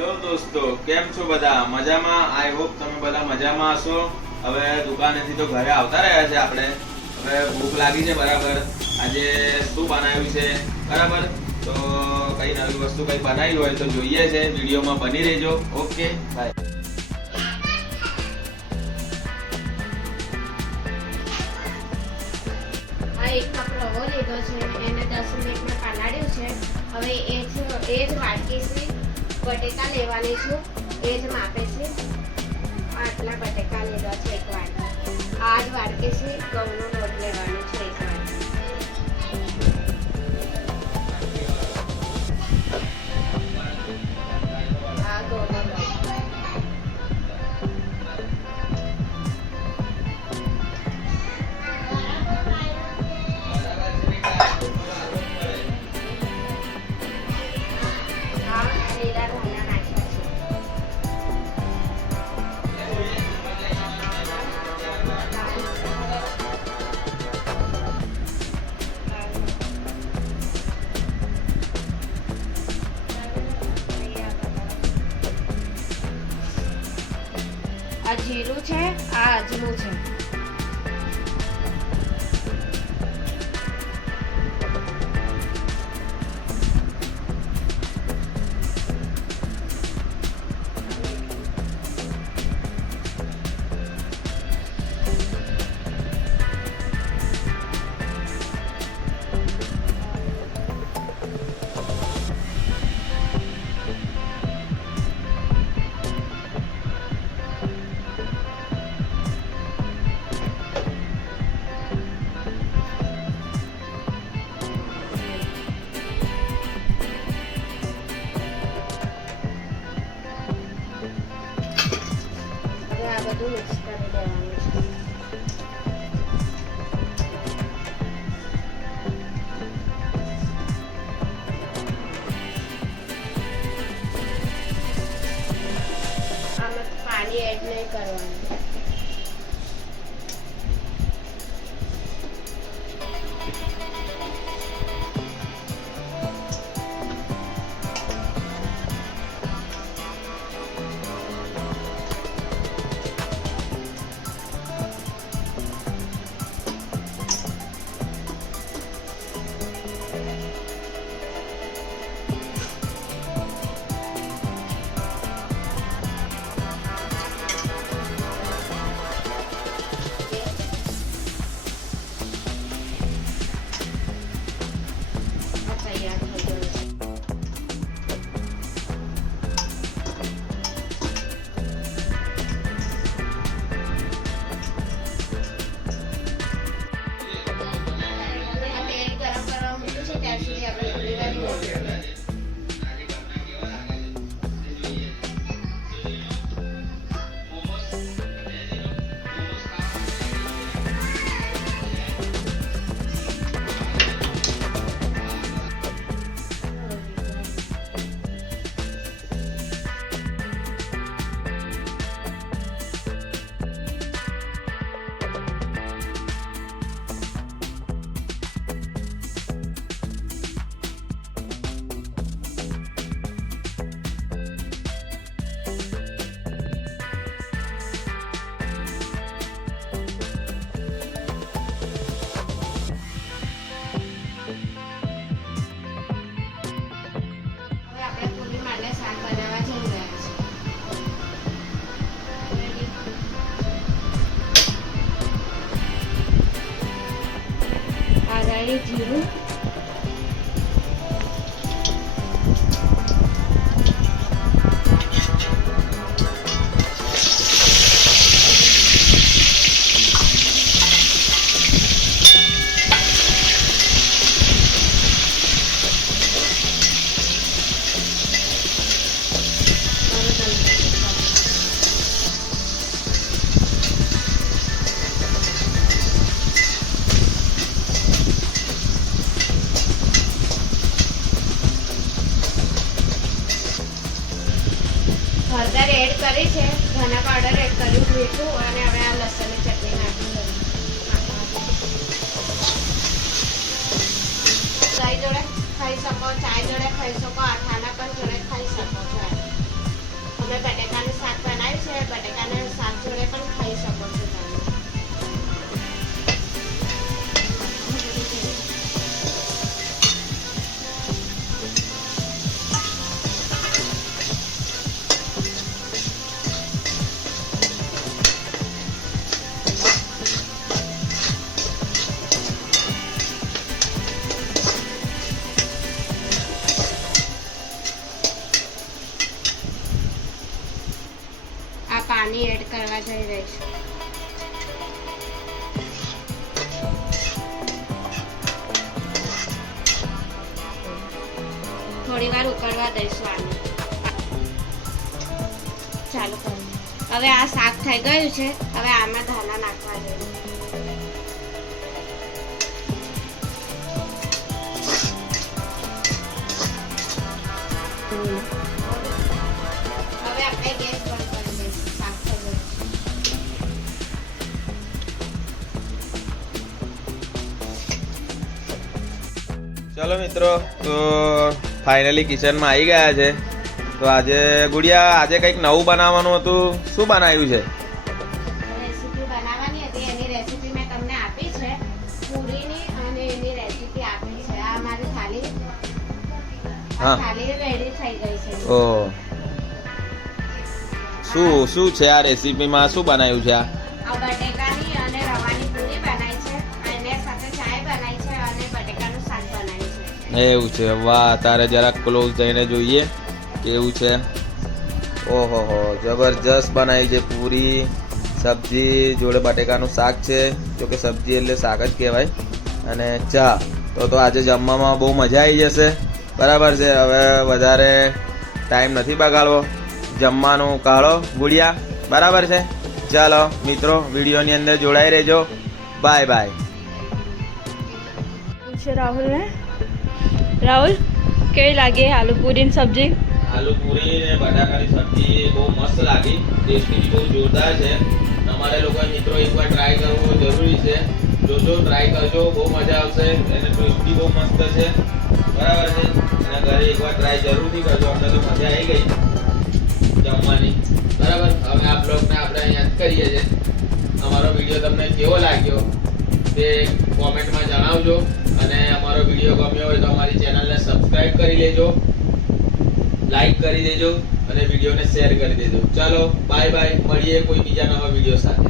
Hello દોસ્તો, કેમ છો બધા? મજામાં? આઈ હોપ તમે બધા મજામાં હશો. હવે દુકાનેથી તો ઘરે આવતા રહ્યા છે આપણે. હવે ભૂખ લાગી છે બરાબર. આજે શું બનાવ્યું છે બરાબર? તો કઈ નવી વસ્તુ કઈ બનાવી હોય તો જોઈએ છે, વિડીયોમાં બની રહેજો. Okay, by. એક કપ રવો લીધો છે, એને 10 મિનિટમાં પલાળ્યું છે. હવે એ જ વાટકીથી બટેકા લેવાની છું, એ જ માપે છે. આટલા બટેકા લીધા છે એક વાટકી. આ જ વાટકીથી ઘઉંનો લોટ લેવાનો છે એક વાટકી. આ ઘઉંનો લોટ. આ જીરું છે, આ અજમું છે. આ બધું મિક્સ કરી દેવાનું છે. આમાં પાણી એડ નહીં કરવાનું. જીરું, હળદર એડ કરી છે, ધના પાવડર એડ કર્યું, મીઠું, અને હવે આ લસણની ચટણી નાખી. દહીં જોડે ખાઈ શકો, ચાય જોડે ખાઈ શકો, આથાના પણ જોડે ખાઈ શકો છો. પાણી એડ કરવા જઈ રહી છું. થોડી વાર ઉકળવા દઈશું આને. ચાલો કરો. હવે આ શાક થઈ ગયું છે. હવે આમાં ધાણા નાખવા જઈએ. હવે આપણે ગેસ બંધ કરી દઈશું. શાક થઈ ગયું. ચલો મિત્રો, તો ફાઇનલી કિચનમાં આવી ગયા છે. તો આજે ગુડિયા, આજે કંઈક નવું બનાવવાનું હતું. શું બનાવ્યું છે? રેસીપી બનાવવાની હતી, એની રેસીપી મેં તમને આપી છે. પૂરીની અને એની રેસીપી આપી છે. આ મારી થાળી હા. થાળી રેડી થઈ ગઈ છે. ઓહો, શું છે આ રેસીપીમાં? શું બનાવ્યું છે આ? આ બટેકાની અને રવાની પૂરી બનાવી છે, અને સાથે ચાય બનાવી છે, અને બટેકાનું શાક બનાવ્યું છે. એવું છે, વાહ! તારે જરાક ક્લોઝ જઈને જોઈએ કેવું છે. ઓહો હો, જબરજસ્ત બનાવી છે. પૂરી, સબ્જી જોડે બટેકાનું શાક છે. જોકે સબ્જી એટલે શાક જ કહેવાય. અને ચા. તો આજે જમવામાં બહુ મજા આવી જશે. બરાબર છે. હવે વધારે ટાઈમ નથી બગાડવો, જમવાનું કાઢો ગુડિયા. બરાબર છે. ચાલો મિત્રો, વિડીયોની અંદર જોડાઈ રહેજો. Bye bye. છે રાહુલને. રાહુલ, કેવી લાગી આલુ પૂરીની સબ્જી? આલુ પૂરી ને બટાકાની સબ્જી બહુ મસ્ત લાગી. ટેસ્ટી બહુ જોરદાર છે. તમારે લોકો મિત્રો એકવાર ટ્રાય કરવું જરૂરી છે. જોજો, ટ્રાય કરજો, બહુ મજા આવશે. અને ટેસ્ટી બહુ મસ્ત છે. બરાબર છે. અને ઘરે એકવાર ટ્રાય જરૂરથી કરજો. અમને તો મજા આવી ગઈ જમવાની. બરાબર. હવે આ બ્લોગને આપણે અહીંયા જ કરીએ છીએ. અમારો વિડીયો તમને કેવો લાગ્યો તે કોમેન્ટમાં જણાવજો. અને અમારો વિડીયો ગમ્યો હોય તો અમારી ચેનલને સબસ્ક્રાઇબ કરી લેજો, લાઈક કરી દેજો અને વિડીયોને શેર કરી દેજો. ચાલો બાય બાય, મળીએ કોઈ બીજા નવા વિડીયો સાથે.